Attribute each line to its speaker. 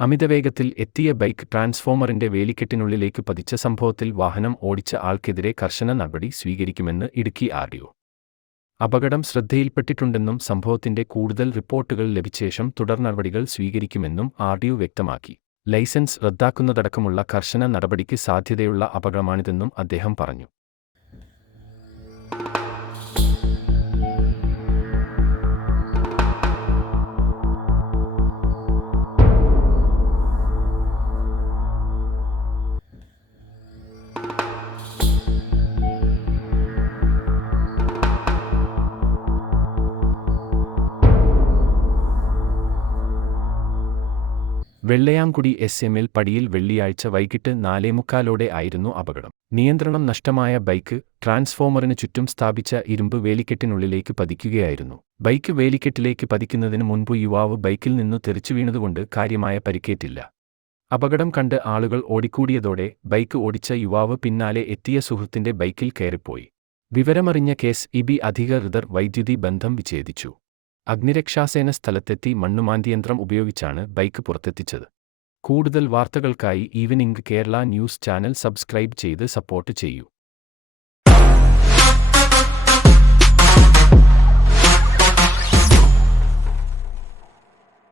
Speaker 1: അമിതവേഗത്തിൽ എത്തിയ ബൈക്ക് ട്രാൻസ്ഫോമറിന്റെ വേലിക്കെട്ടിനുള്ളിലേക്ക് പതിച്ച സംഭവത്തിൽ വാഹനം ഓടിച്ച ആൾക്കെതിരെ കർശന നടപടി സ്വീകരിക്കുമെന്ന് ഇടുക്കി ആർ ആർഡിഒ. അപകടം ശ്രദ്ധയിൽപ്പെട്ടിട്ടുണ്ടെന്നും സംഭവത്തിന്റെ കൂടുതൽ റിപ്പോർട്ടുകൾ ലഭിച്ചശേഷം തുടർ നടപടികൾ സ്വീകരിക്കുമെന്നും ആർ ആർഡിഒ വ്യക്തമാക്കി. ലൈസൻസ് റദ്ദാക്കുന്നതടക്കമുള്ള കർശന നടപടിക്ക് സാധ്യതയുള്ള അപകടമാണിതെന്നും അദ്ദേഹം പറഞ്ഞു. വെള്ളയാംകുടി എസ് എം എൽ പടിയിൽ വെള്ളിയാഴ്ച വൈകിട്ട് നാലേമുക്കാലോടെ ആയിരുന്നു അപകടം. നിയന്ത്രണം നഷ്ടമായ ബൈക്ക് ട്രാൻസ്ഫോമറിന് ചുറ്റും സ്ഥാപിച്ച ഇരുമ്പ് വേലിക്കെട്ടിനുള്ളിലേക്ക് പതിക്കുകയായിരുന്നു. ബൈക്ക് വേലിക്കെട്ടിലേക്ക് പതിക്കുന്നതിന് മുൻപ് യുവാവ് ബൈക്കിൽ നിന്നു തെറിച്ചു വീണതുകൊണ്ട് കാര്യമായ പരിക്കേറ്റില്ല. അപകടം കണ്ട് ആളുകൾ ഓടിക്കൂടിയതോടെ ബൈക്ക് ഓടിച്ച യുവാവ് പിന്നാലെ എത്തിയ സുഹൃത്തിന്റെ ബൈക്കിൽ കയറിപ്പോയി. വിവരമറിഞ്ഞ കേസ് ഇബി അധികൃതർ വൈദ്യുതി ബന്ധം വിച്ഛേദിച്ചു. അഗ്നിരക്ഷാസേന സ്ഥലത്തെത്തി മണ്ണുമാന്തിയന്ത്രം ഉപയോഗിച്ചാണ് ബൈക്ക് പുറത്തെത്തിച്ചത്. കൂടുതൽ വാർത്തകൾക്കായി evening Kerala news channel subscribe ചെയ്ത് സപ്പോർട്ട് ചെയ്യൂ.